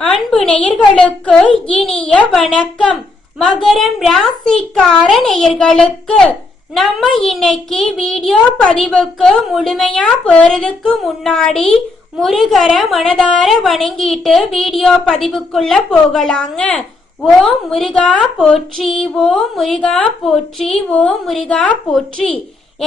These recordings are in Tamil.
அன்பு நேயர்களுக்கு இனிய வணக்கம். மகரம் ராசிக்கார நேயர்களுக்கு நம்ம இன்னைக்கு வீடியோ பதிவுக்கு முழுமையா போறதுக்கு முன்னாடி முருகரை மனதார வணங்கிட்டு வீடியோ பதிவுக்குள்ள போகலாங்க. ஓம் முருகா போற்றி, ஓம் முருகா போற்றி, ஓம் முருகா போற்றி.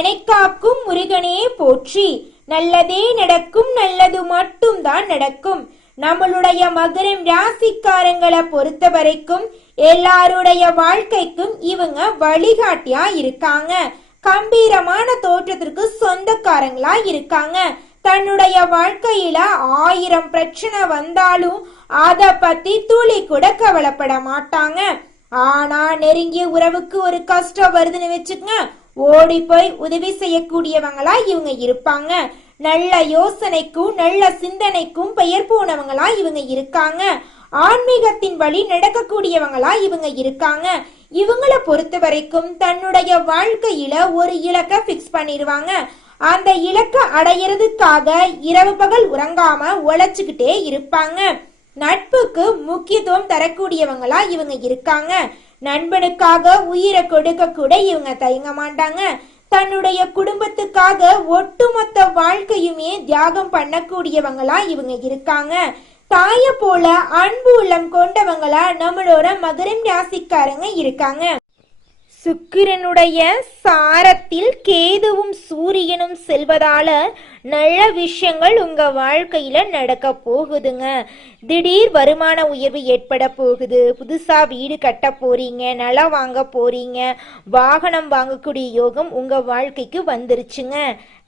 எனக்காக்கும் முருகனே போற்றி. நல்லதே நடக்கும், நல்லது மட்டும் தான் நடக்கும். நம்மளுடைய மகரம் ராசிக்காரங்களை பொறுத்த வரைக்கும் எல்லாருடைய வாழ்க்கைக்கும் இவங்க வழிகாட்டியா இருக்காங்க. கம்பீரமான தோற்றத்திற்கு சொந்தக்காரங்களா இருக்காங்க. தன்னுடைய வாழ்க்கையில 1000 பிரச்சனை வந்தாலும் அத பத்தி துளி கூட கவலைப்பட மாட்டாங்க. ஆனா நெருங்கிய உறவுக்கு ஒரு கஷ்டம் வருதுன்னு வச்சுக்கங்க, ஓடி போய் உதவி செய்யக்கூடியவங்களா இவங்க இருப்பாங்க. நல்ல யோசனைக்கும் நல்ல சிந்தனைக்கும் பெயர் போனவங்களா இவங்க இருக்காங்க. ஆன்மீகத்தின் வழி நடக்கக்கூடியவங்களா இவங்க இருக்காங்க. இவங்களை பொறுத்த வரைக்கும் தன்னுடைய வாழ்க்கையில ஒரு இலக்கை பிக்ஸ் பண்ணிடுவாங்க. அந்த இலக்கை அடையிறதுக்காக இரவு பகல் உறங்காம உழைச்சுக்கிட்டே இருப்பாங்க. நட்புக்கு முக்கியத்துவம் தரக்கூடியவங்களா இவங்க இருக்காங்க. நண்பனுக்காக உயிரை கொடுக்க கூட இவங்க தயங்க மாட்டாங்க. தன்னுடைய குடும்பத்துக்காக ஒட்டுமொத்த வாழ்க்கையுமே தியாகம் பண்ணக்கூடியவங்களா இவங்க இருக்காங்க. தாய போல அன்பு உள்ளம் கொண்டவங்களா நம்மளோட மகரம் ராசிக்காரங்க இருக்காங்க. சுக்கிரனுடைய சாரத்தில் கேதுவும் சூரியனும் செல்வதால நல்ல விஷயங்கள் உங்க வாழ்க்கையில நடக்க போகுதுங்க. திடீர் வருமான உயர்வு ஏற்பட போகுது. புதுசா வீடு கட்ட போறீங்க, நிலம் வாங்க போறீங்க, வாகனம் வாங்கக்கூடிய யோகம் உங்க வாழ்க்கைக்கு வந்துருச்சுங்க.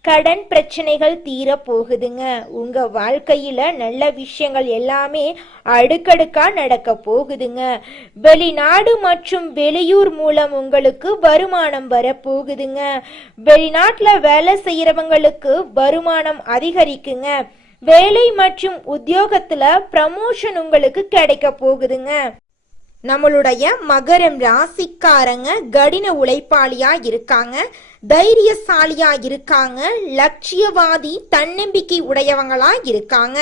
கடன் பிரச்சனைகள் தீர போகுதுங்க. உங்க வாழ்க்கையில நல்ல விஷயங்கள் எல்லாமே அடுக்கடுக்கா நடக்க போகுதுங்க. வெளிநாடு மற்றும் வெளியூர் மூலம் உங்களுக்கு வருமானம் வர போகுதுங்க. வெளிநாட்டுல வேலை செய்யறவங்களுக்கு வருமானம் அதிகரிக்குங்க. வேலை மற்றும் உத்தியோகத்துல ப்ரமோஷன் உங்களுக்கு கிடைக்க போகுதுங்க. நம்மளுடைய மகரம் ராசிக்காரங்க கடின உழைப்பாளியா இருக்காங்க, தைரியசாலியா இருக்காங்க, லட்சியவாதி தன்னம்பிக்கை உடையவங்களா இருக்காங்க.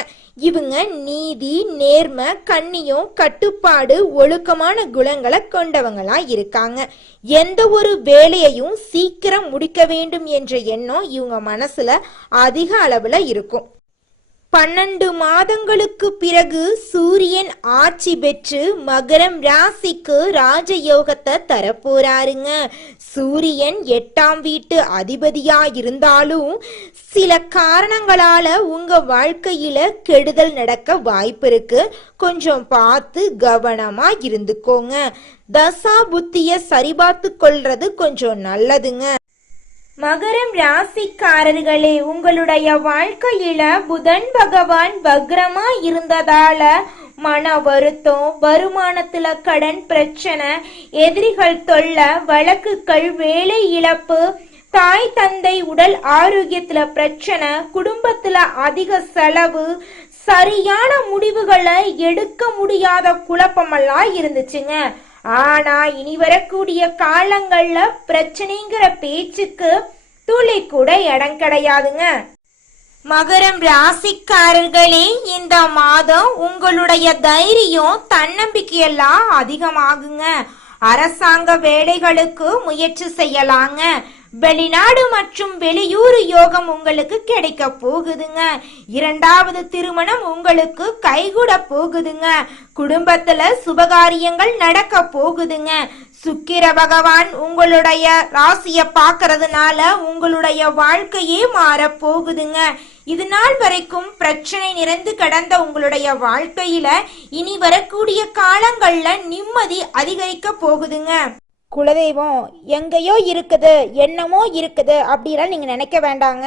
இவங்க நீதி, நேர்மை, கண்ணியம், கட்டுப்பாடு, ஒழுக்கமான குணங்களை கொண்டவங்களா இருக்காங்க. எந்த ஒரு வேலையையும் சீக்கிரம் முடிக்க வேண்டும் என்ற எண்ணம் இவங்க மனசுல அதிக அளவுல இருக்கும். 12 மாதங்களுக்கு பிறகு சூரியன் ஆட்சி பெற்று மகரம் ராசிக்கு ராஜயோகத்தை தரப்போறாருங்க. சூரியன் 8ஆம் வீட்டு அதிபதியா இருந்தாலும் சில காரணங்களால உங்க வாழ்க்கையில கெடுதல் நடக்க வாய்ப்பு இருக்கு. கொஞ்சம் பார்த்து கவனமா இருந்துக்கோங்க. தசா புத்திய சரிபார்த்து கொள்றது கொஞ்சம் நல்லதுங்க. மகரம் ராசிக்காரர்களே, உங்களுடைய வாழ்க்கையில புதன் பகவான் வக்ரமா இருந்ததால மன வருத்தம், வருமானத்துல கடன் பிரச்சனை, எதிரிகள் தொல்லை, வழக்குகள், வேலை இழப்பு, தாய் தந்தை உடல் ஆரோக்கியத்துல பிரச்சனை, குடும்பத்துல அதிக செலவு, சரியான முடிவுகளை எடுக்க முடியாத குழப்பமெல்லாம் இருந்துச்சுங்க. ஆனா இனி வரக்கூடிய காலங்கள்ல பிரச்சனைங்கிற பேச்சுக்கு துளி கூட இடம் கிடையாதுங்க. மகரம் ராசிக்காரர்களே, இந்த மாதம் உங்களுடைய தைரியம், தன்னம்பிக்கையெல்லாம் அதிகமாகுங்க. அரசாங்க வேலைகளுக்கு முயற்சி செய்யலாங்க. வெளிநாடு மற்றும் வெளியூர் யோகம் உங்களுக்கு கிடைக்க போகுதுங்க. 2வது திருமணம் உங்களுக்கு கைகூட போகுதுங்க. குடும்பத்துல சுபகாரியங்கள் நடக்க போகுதுங்க. சுக்கிர பகவான் உங்களுடைய ராசிய பாக்குறதுனால உங்களுடைய வாழ்க்கையே மாற போகுதுங்க. இது நாள் வரைக்கும் பிரச்சனை நிறைந்து கடந்த உங்களுடைய வாழ்க்கையில இனி வரக்கூடிய காலங்கள்ல நிம்மதி அதிகரிக்க போகுதுங்க. குலதெய்வம் எங்கேயோ இருக்குது, என்னமோ இருக்குது அப்படிலாம் நீங்க நினைக்க வேண்டாங்க.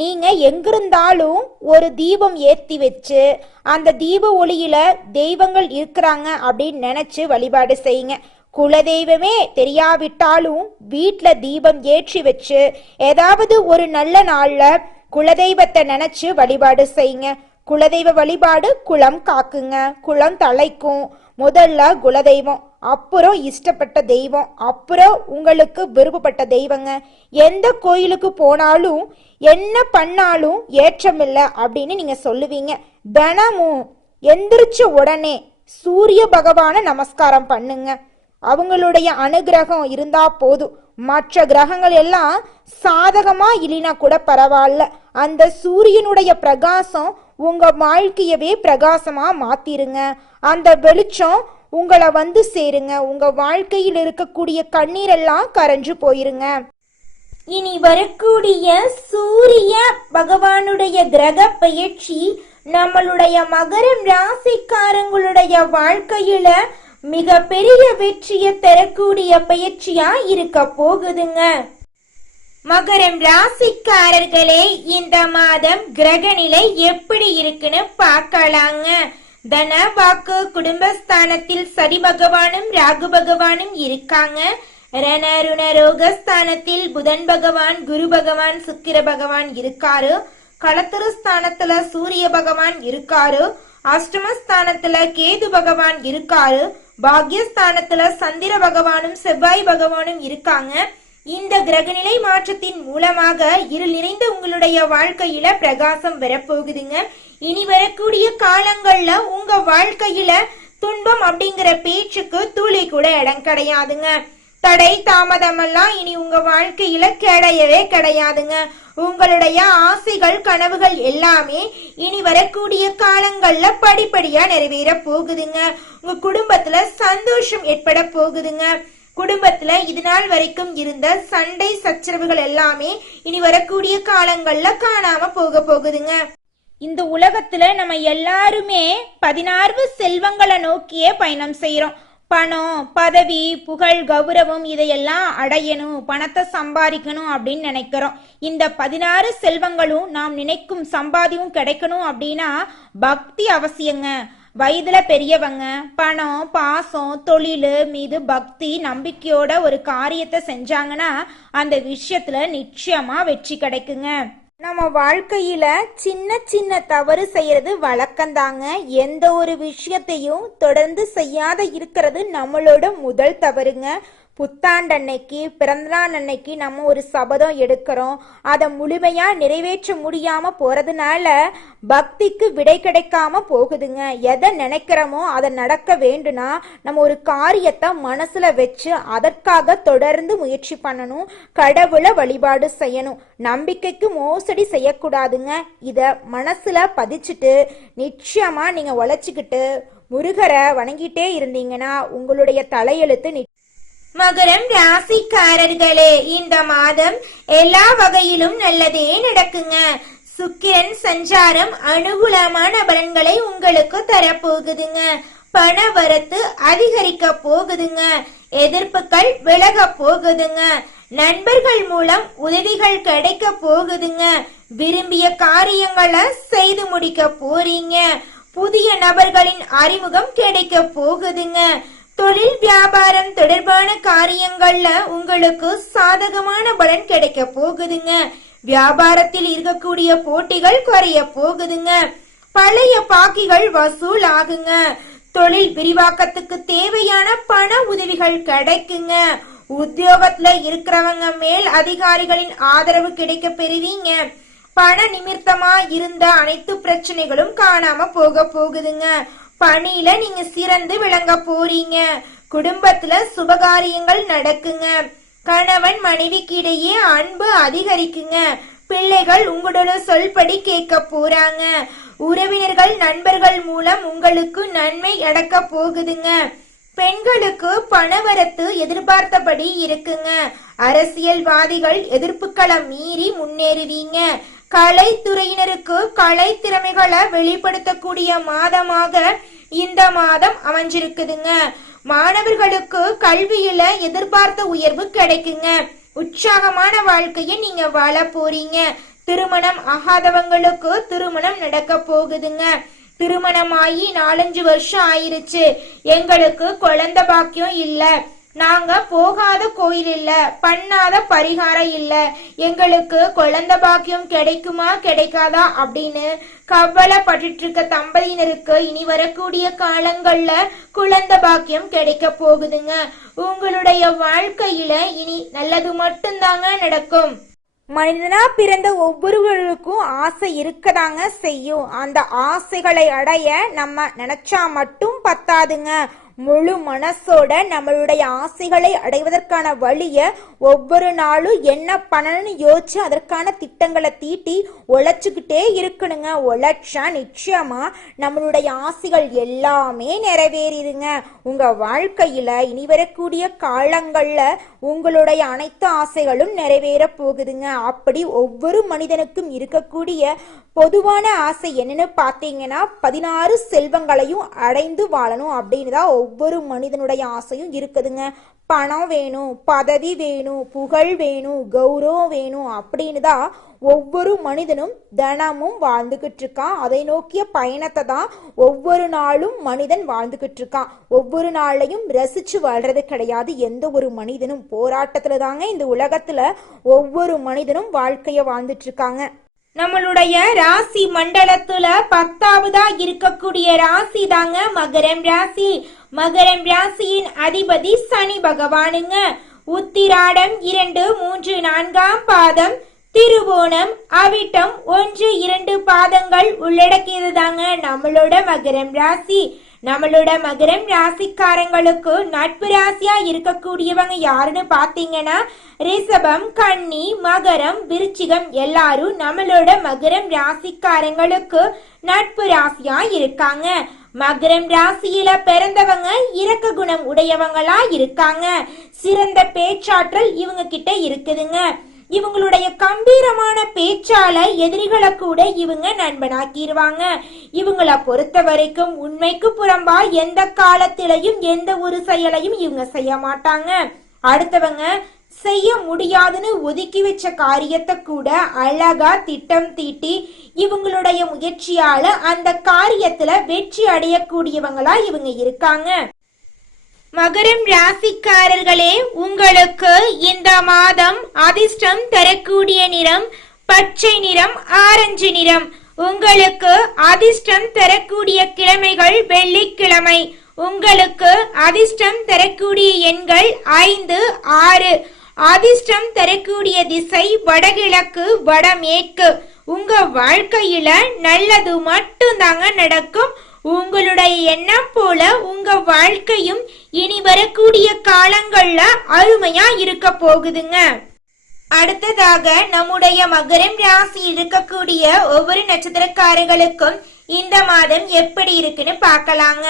நீங்க எங்கிருந்தாலும் ஒரு தீபம் ஏத்தி வச்சு அந்த தீப ஒளியில தெய்வங்கள் இருக்கிறாங்க அப்படின்னு நினைச்சு வழிபாடு செய்யுங்க. குலதெய்வமே தெரியாவிட்டாலும் வீட்டுல தீபம் ஏற்றி வச்சு ஏதாவது ஒரு நல்ல நாள்ல குலதெய்வத்தை நினைச்சு வழிபாடு செய்யுங்க. குலதெய்வ வழிபாடு குலம் காக்குங்க, குலம் தலைக்கும். முதல்ல குலதெய்வம், அப்புறம் இஷ்டப்பட்ட தெய்வம், அப்புறம் உங்களுக்கு விருப்பப்பட்ட தெய்வங்க. எந்த கோயிலுக்கு போனாலும் என்ன பண்ணாலும் ஏற்றமில்லை அப்படின்னு நீங்க சொல்லுவீங்க. தினமும் எந்திரிச்ச உடனே சூரிய பகவான நமஸ்காரம் பண்ணுங்க. அவங்களுடைய அனுகிரகம் இருந்தா போதும். மற்ற கிரகங்கள் எல்லாம் சாதகமா இல்லைனா கூட பரவாயில்ல, அந்த சூரியனுடைய பிரகாசம் உங்க வாழ்க்கையவே பிரகாசமா மாத்திருங்க. அந்த வெளிச்சம் உங்களை வந்து சேருங்க. உங்க வாழ்க்கையில் இருக்கக்கூடிய கண்ணீரெல்லாம் கரைஞ்சு போயிருங்க. இனி வரக்கூடிய சூரிய பகவானுடைய கிரக பயிற்சி நம்மளுடைய மகரம் ராசிக்காரங்களுடைய வாழ்க்கையில மிக பெரிய வெற்றியை தரக்கூடிய பயிற்சியா இருக்க போகுதுங்க. மகரம் ராசிக்காரர்களே, இந்த மாதம் கிரகநிலை எப்படி இருக்குன்னு பார்க்கலாங்க. தன வாக்கு குடும்பஸ்தானத்தில் சரி பகவானும் ராகு பகவானும் இருக்காங்க. ரணருண ரோகஸ்தானத்தில் புதன் பகவான் குரு பகவான் சுக்கிர பகவான் இருக்காரு. களத்திரஸ்தானத்துல சூரிய பகவான் இருக்காரு. அஷ்டமஸ்தானத்துல கேது பகவான் இருக்காரு. பாக்யஸ்தானத்துல சந்திர பகவானும் செவ்வாய் பகவானும் இருக்காங்க. இந்த கிரகநிலை மாற்றத்தின் மூலமாக இருள் நிறைந்த உங்களுடைய வாழ்க்கையில பிரகாசம் வரப்போகுதுங்க. இனி வரக்கூடிய காலங்கள்ல உங்க வாழ்க்கையில துன்பம் அப்படிங்கிற பேச்சுக்கு துளி கூட இடம் கிடையாதுங்க. தடை தாமதம் எல்லாம் இனி உங்க வாழ்க்கையில கிடையவே கிடையாதுங்க. உங்களுடைய ஆசைகள் கனவுகள் எல்லாமே இனி வரக்கூடிய காலங்கள்ல படிப்படியா நிறைவேற போகுதுங்க. உங்க குடும்பத்துல சந்தோஷம் ஏற்பட போகுதுங்க. குடும்பத்துல இது நாள் வரைக்கும் இருந்த சண்டை சச்சரவுகள் எல்லாமே இனி வரக்கூடிய காலங்கள்ல காணாம போக போகுதுங்க. இந்த உலகத்துல நம்ம எல்லாருமே 16 செல்வங்களை நோக்கியே பயணம் செய்யறோம். பணம், பதவி, புகழ், கௌரவம் இதையெல்லாம் அடையணும், பணத்தை சம்பாதிக்கணும் அப்படின்னு நினைக்கிறோம். இந்த 16 செல்வங்களும் நாம் நினைக்கும் சம்பாதியும் கிடைக்கணும் அப்படின்னா பக்தி அவசியங்க. வயதுல பெரியவங்க பணம், பாசம், தொழில் மீது பக்தி நம்பிக்கையோட ஒரு காரியத்தை செஞ்சாங்கன்னா அந்த விஷயத்துல நிச்சயமா வெற்றி கிடைக்குங்க. நம்ம வாழ்க்கையில சின்ன சின்ன தவறு செய்யறது வழக்கம்தாங்க. எந்த ஒரு விஷயத்தையும் தொடர்ந்து செய்யாத இருக்கிறது நம்மளோட முதல் தவறுங்க. புத்தாண்டு அன்னைக்கு, பிறந்தநாள் அன்னைக்கு நம்ம ஒரு சபதம் எடுக்கிறோம். அதை முழுமையா நிறைவேற்ற முடியாம போறதுனால பக்திக்கு விடை கிடைக்காம போகுதுங்க. எதை நினைக்கிறோமோ அதை நடக்க வேண்டும்னா நம்ம ஒரு காரியத்தை மனசுல வச்சு அதற்காக தொடர்ந்து முயற்சி பண்ணணும். கடவுளை வழிபாடு செய்யணும். நம்பிக்கைக்கு மோசடி செய்யக்கூடாதுங்க. இத மனசுல பதிச்சுட்டு நிச்சயமா நீங்க உழைச்சிக்கிட்டு முருகரை வணங்கிட்டே இருந்தீங்கன்னா உங்களுடைய தலையெழுத்து. மகரம் ராசிக்காரர்களே, இந்த மாதம் எல்லா வகையிலும் நல்லதே நடக்குங்க. சுக்கிரன் சஞ்சாரம் அனுகூலமான பலன்களை உங்களுக்கு தரப்போகுதுங்க. பண வரத்து அதிகரிக்க போகுதுங்க. எதிர்ப்புகள் விலக போகுதுங்க. நண்பர்கள் மூலம் உதவிகள் கிடைக்க போகுதுங்க. விரும்பிய காரியங்களை செய்து முடிக்க போறீங்க. புதிய நபர்களின் அறிமுகம் கிடைக்க போகுதுங்க. தொழில் வியாபாரம் தொடர்பான காரியங்கள்ல உங்களுக்கு சாதகமான பலன் கிடைக்க போகுதுங்க. வியாபாரத்தில் இருக்கக்கூடிய போட்டிகள் குறைய போகுதுங்க. பழைய பாக்கிகள் வசூல் ஆகுங்க. தொழில் விரிவாக்கத்துக்கு தேவையான பண உதவிகள் கிடைக்குங்க. உத்தியோகத்துல இருக்கிறவங்க மேல் அதிகாரிகளின் ஆதரவு கிடைக்க பெறுவீங்க. பண நிமித்தமா இருந்த அனைத்து பிரச்சனைகளும் காணாம போக போகுதுங்க. பணியில நீங்க சிறந்து விளங்க போறீங்க. குடும்பத்துல சுபகாரியங்கள் நடக்குங்க. கணவன் மனைவிக்கு இடையே அன்பு அதிகரிக்குங்க. பிள்ளைகள் உங்களோட சொல்படி கேட்க போறாங்க. உறவினர்கள் நண்பர்கள் மூலம் உங்களுக்கு நன்மை நடக்க போகுதுங்க. பெண்களுக்கு பணவரத்து எதிர்பார்த்தபடி இருக்குங்க. அரசியல்வாதிகள் எதிர்ப்புகளை மீறி முன்னேறுவீங்க. கலைத்துறையினருக்கு கலை திறமைகளை வெளிப்படுத்தக்கூடிய மாதமாக இந்த மாதம் அமைஞ்சிருக்குதுங்க. மாணவர்களுக்கு கல்வியில எதிர்பார்த்த உயர்வு கிடைக்குங்க. உற்சாகமான வாழ்க்கையை நீங்க வாழ போறீங்க. திருமணம் ஆகாதவங்களுக்கு திருமணம் நடக்க போகுதுங்க. திருமணமாகி 4-5 வருஷம் ஆயிருச்சு, எங்களுக்கு குழந்தை பாக்கியம் இல்ல, நாங்க போகாத கோயில் இல்ல, பண்ணாத பரிகாரம் இல்ல, எங்களுக்கு குழந்தை பாக்கியம் கிடைக்குமா கிடைக்காதா அப்படின்னு கவலைப்பட்டு இருக்க தம்பதியினருக்கு இனி வரக்கூடிய காலங்கள்ல குழந்தை பாக்கியம் கிடைக்க போகுதுங்க. உங்களுடைய வாழ்க்கையில இனி நல்லது மட்டும்தாங்க நடக்கும். மனிதனா பிறந்த ஒவ்வொருவருக்கும் ஆசை இருக்கதாங்க செய்யும். அந்த ஆசைகளை அடைய நம்ம நினைச்சா மட்டும் பத்தாதுங்க. முழு மனசோட நம்மளுடைய ஆசைகளை அடைவதற்கான வழிய ஒவ்வொரு நாளும் என்ன பண்ணணும்னு யோசிச்சு அதற்கான திட்டங்களை தீட்டி உழைச்சுக்கிட்டே இருக்கணுங்க. உழைச்சா நிச்சயமா நம்மளுடைய ஆசைகள் எல்லாமே நிறைவேறிடுங்க. உங்க வாழ்க்கையில இனி வரக்கூடிய காலங்கள்ல உங்களுடைய அனைத்து ஆசைகளும் நிறைவேற போகுதுங்க. அப்படி ஒவ்வொரு மனிதனுக்கும் இருக்கக்கூடிய பொதுவான ஆசை என்னன்னு பார்த்தீங்கன்னா 16 செல்வங்களையும் அடைந்து வாழணும் அப்படின்னு தான் ஒவ்வொரு மனிதனுடைய ஆசையும் இருக்குதுங்க. பணம் வேணும், பதவி வேணும், புகழ் வேணும், கௌரவம் வேணும் அப்படின்னு தான் ஒவ்வொரு மனிதனும் தினமும் வாழ்ந்துகிட்டு இருக்கான். அதை நோக்கிய பயணத்தை தான் ஒவ்வொரு நாளும் மனிதன் வாழ்ந்துகிட்டு இருக்கான். ஒவ்வொரு நாளையும் ரசிச்சு வாழ்றது கிடையாது. எந்த ஒரு மனிதனும் போராட்டத்துல தாங்க இந்த உலகத்துல ஒவ்வொரு மனிதனும் வாழ்க்கைய வாழ்ந்துட்டு இருக்காங்க. நம்மளுடைய ராசி மண்டலத்துல 10வதா இருக்கக்கூடிய ராசி தாங்க மகரம் ராசி. மகரம் ராசியின் அதிபதி சனி பகவானுங்க. உத்திராடம் 2, 3, 4ஆம் பாதம், திருவோணம், அவிட்டம் 1, 2 பாதங்கள் உள்ளடக்கியது தாங்க நம்மளோட மகரம் ராசி. நம்மளோட மகரம் ராசிக்காரங்களுக்கு நட்பு ராசியா இருக்கக்கூடியவங்க யாருன்னு பாத்தீங்கன்னா ரிஷபம், கன்னி, மகரம், விருச்சிகம் எல்லாரும் நம்மளோட மகரம் ராசிக்காரங்களுக்கு நட்பு ராசியா இருக்காங்க. மகரம் ராசியில பிறந்தவங்க இரக்க குணம் உடையவங்களா இருக்காங்க. சிறந்த பேச்சாற்றல் இவங்க கிட்ட இருக்குதுங்க. இவங்களுடைய கம்பீரமான பேச்சால எதிரிகளை கூட இவங்க நண்பனாக்கிடுவாங்க. இவங்களை பொறுத்த வரைக்கும் உண்மைக்கு புறம்பா எந்த காலத்திலையும் எந்த ஒரு செயலையும் இவங்க செய்ய மாட்டாங்க. அடுத்தவங்க செய்ய முடியாதுன்னு ஒதுக்கி வச்ச காரியத்தை கூட அழகா திட்டம் தீட்டி இவங்களுடைய முயற்சியால அந்த காரியத்துல வெற்றி அடையக்கூடியவங்களா இவங்க இருக்காங்க. மகரம் ராசிக்காரர்களே, உங்களுக்கு இந்த மாதம் அதிர்ஷ்டம் தரக்கூடிய நிறம் பச்சை நிறம், ஆரஞ்சு நிறம். உங்களுக்கு அதிர்ஷ்டம் தரக்கூடிய கிழமைகள் வெள்ளிக்கிழமை. உங்களுக்கு அதிர்ஷ்டம் தரக்கூடிய எண்கள் 5, 6. அதிர்ஷ்டம் தரக்கூடிய திசை வடகிழக்கு, வடமேற்கு. உங்க வாழ்க்கையில நல்லது மட்டும் தாங்க நடக்கும். உங்களுடைய எண்ணம் போல உங்க வாழ்க்கையும் இனி வரக்கூடிய காலங்கள்ல அருமையா இருக்க போகுதுங்க. அடுத்ததாக நம்முடைய மகரம் ராசி இருக்கக்கூடிய ஒவ்வொரு நட்சத்திரக்காரர்களுக்கும் இந்த மாதம் எப்படி இருக்குன்னு பார்க்கலாங்க.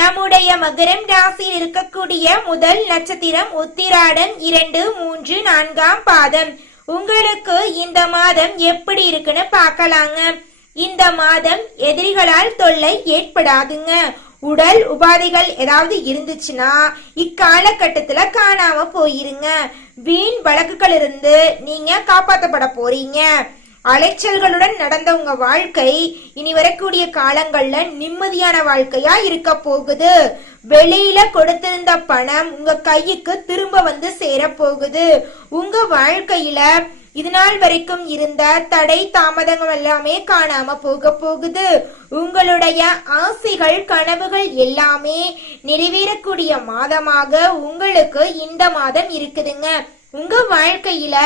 நம்முடைய மகரம் ராசியில் இருக்கக்கூடிய முதல் நட்சத்திரம் உத்திராடம் 2, 3, 4ஆம் பாதம். உங்களுக்கு இந்த மாதம் எப்படி இருக்குன்னு பார்க்கலாங்க. இந்த மாதம் எதிரிகளால் தொல்லை ஏற்படாதுங்க. உடல் உபாதைகள் ஏதாவது இருந்துச்சுன்னா இக்காலகட்டத்துல காணாம போயிருங்க. வீண் வழக்குகள் இருந்து நீங்க காப்பாற்றப்பட போறீங்க. அலைச்சல்களுடன் நடந்த உங்க வாழ்க்கை இனி வரக்கூடிய காலங்கள்ல நிம்மதியான வாழ்க்கையா இருக்க போகுது. வெளியில கொடுத்திருந்த பணம் உங்க கைக்கு திரும்ப வந்து சேர போகுது. உங்க வாழ்க்கையில இது நாள் வரைக்கும் இருந்த தடை தாமதங்கள் எல்லாமே காணாம போக போகுது. உங்களுடைய ஆசைகள் கனவுகள் எல்லாமே நிறைவேறக்கூடிய மாதமாக உங்களுக்கு இந்த மாதம் இருக்குதுங்க. உங்க வாழ்க்கையில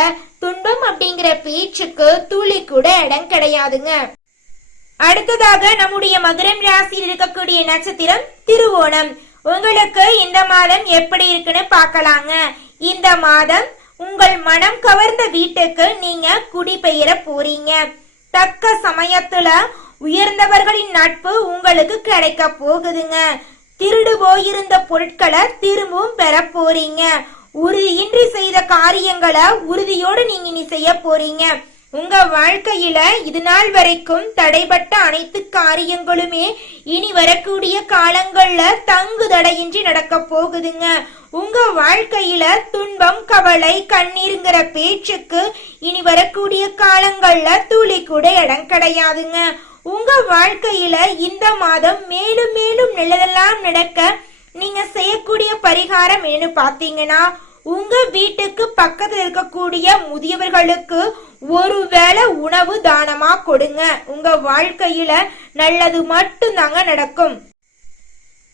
துன்பம் அப்படிங்கிற பேச்சுக்கு துளி கூட இடம் கிடையாதுங்க. அடுத்ததாக நம்முடைய மகரம் ராசியில் இருக்கக்கூடிய நட்சத்திரம் திருவோணம். உங்களுக்கு இந்த மாதம் எப்படி இருக்குன்னு பார்க்கலாங்க. இந்த மாதம் உங்கள் மனம் கவர்ந்த வீட்டுக்கு நீங்க குடிபெயர போறீங்க. தக்க சமயத்துல உயர்ந்தவர்களின் நட்பு உங்களுக்கு கிடைக்க போகுதுங்க. திருடு போயிருந்த பொருட்களை திரும்பவும் பெற போறீங்க. உறுதியின்றி செய்த காரியங்களை உறுதியோடு நீங்க செய்ய போறீங்க. உங்க வாழ்க்கையில இது நாள் வரைக்கும் தடைபட்ட அனைத்து காரியங்களுமே இனி வரக்கூடிய காலங்கள்ல தங்கு தடையின்றி நடக்க போகுதுங்க. உங்க வாழ்க்கையில துன்பம், கவலை, கண்ணீருங்கிற பேச்சுக்கு இனி வரக்கூடிய காலங்கள்ல துளி கூட இடம் கிடையாதுங்க. உங்க வாழ்க்கையில இந்த மாதம் மேலும் மேலும் நல்லதெல்லாம் நடக்க நீங்க செய்யக்கூடிய பரிகாரம் என்னன்னு பாத்தீங்கன்னா, உங்க வீட்டுக்கு பக்கத்துல இருக்கக்கூடிய முதியவர்களுக்கு ஒருவேளை உணவு தானமா கொடுங்க. உங்க வாழ்க்கையில நல்லது மட்டும் தாங்க நடக்கும்.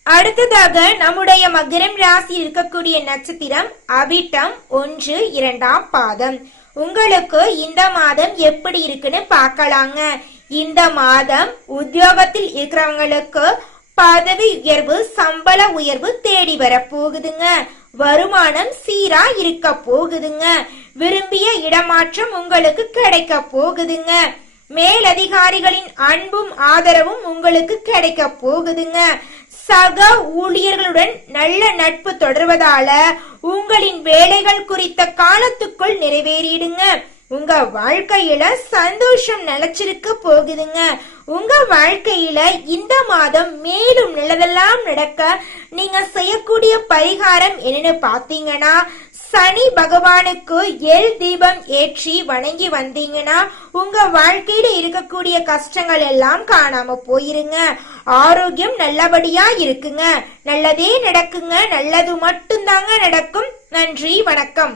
அடுத்ததாக நம்முடைய மகரம் ராசி இருக்கக்கூடிய நட்சத்திரம் அவிட்டம் 1, 2ஆம் பாதம். உங்களுக்கு இந்த மாதம் எப்படி இருக்குன்னு பார்க்கலாங்க. இந்த மாதம் உத்தியோகத்தில் இருக்கிறவங்களுக்கு பதவி உயர்வு, சம்பள உயர்வு தேடி வர போகுதுங்க. வருமானம் சீரா இருக்க போகுதுங்க. விரும்பிய இடமாற்றம் உங்களுக்கு கிடைக்க போகுதுங்க. மேலதிகாரிகளின் அன்பும் ஆதரவும் உங்களுக்கு கிடைக்க போகுதுங்க. சக ஊழியர்களுடன் நல்ல நட்பு தொடர்வதால உங்களின் வேலைகள் குறித்த காலத்துக்குள் நிறைவேறிடுங்க. உங்க வாழ்க்கையில சந்தோஷம் நிலைச்சிருக்க போகுதுங்க. உங்க வாழ்க்கையில இந்த மாதம் மேலும் நல்லதெல்லாம் நடக்க நீங்க செய்யக்கூடிய பரிகாரம் என்னன்னு பாத்தீங்கன்னா, சனி பகவானுக்கு எல் தீபம் ஏற்றி வணங்கி வந்தீங்கன்னா உங்க வாழ்க்கையில இருக்கக்கூடிய கஷ்டங்கள் எல்லாம் காணாம போயிருங்க. ஆரோக்கியம் நல்லபடியா இருக்குங்க. நல்லதே நடக்குங்க. நல்லது மட்டும்தாங்க நடக்கும். நன்றி, வணக்கம்.